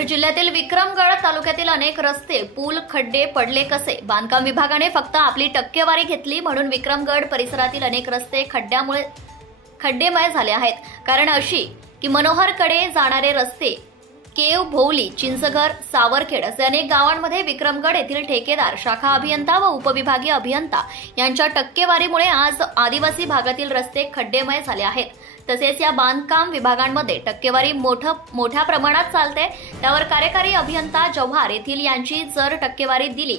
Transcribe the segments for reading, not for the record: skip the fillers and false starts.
पालघर जिल्ह्यातील विक्रमगड तालुक्यातील अनेक रस्ते, पूल, खड्डे पडले कसे? बांधकाम विभागाने फक्त आपली टक्केवारी घेतली म्हणून विक्रमगड परिसरातील अनेक रस्ते खड्डेमय झाले आहेत। कारण अशी की मनोहरकडे जाणारे रस्ते, केव, भोवली, चिंचघर, सावरखेड असे अनेक गावांमध्ये विक्रमगड येथील ठेकेदार, शाखा अभियंता व उपविभागीय अभियंता यांच्या टक्केवारीमुळे आज आदिवासी भागातील रस्ते खड्डेमय झाले आहेत। तसेच या बांधकाम विभागांमध्ये टक्केवारी मोठ्या प्रमाणात चालते, त्यावर कार्यकारी अभियंता जव्हार येथील यांची जर टक्केवारी दिली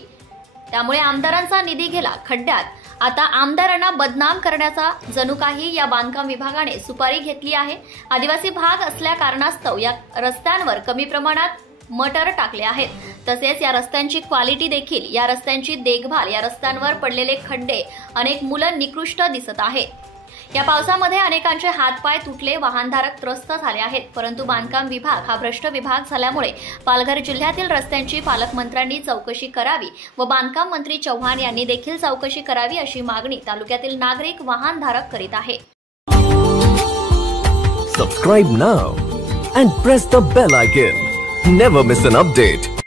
त्यामुळे आमदारांचा निधी गेला खड्ड्यात। आता आमदारांना बदनाम करण्याचा जणू काही या बांधकाम विभागाने सुपारी घेतली आहे। आदिवासी भाग असल्या कारणास्तव या रस्त्यांवर कमी प्रमाणात मटर टाकले आहेत। तसेच या रस्त्यांची क्वालिटी देखील, या रस्त्यांची देखभाल, या रस्त्यांवर पडलेले खड्डे, अनेक मुलं निकृष्ट दिसत आहे। या पावसामध्ये अनेकांचे हातपाय तुटले, वाहनधारक त्रस्त झाले आहेत। परंतु बांधकाम विभाग हा भ्रष्ट विभाग झाल्यामुळे पालघर जिल्ह्यातील रस्त्यांची पालकमंत्र्यांनी चौकशी करावी व बांधकाम मंत्री चव्हाण यांनी देखील चौकशी करावी अशी मागणी तालुक्यातील नागरिक, वाहनधारक करीत आहे। Subscribe now and press the bell icon. Never miss an update.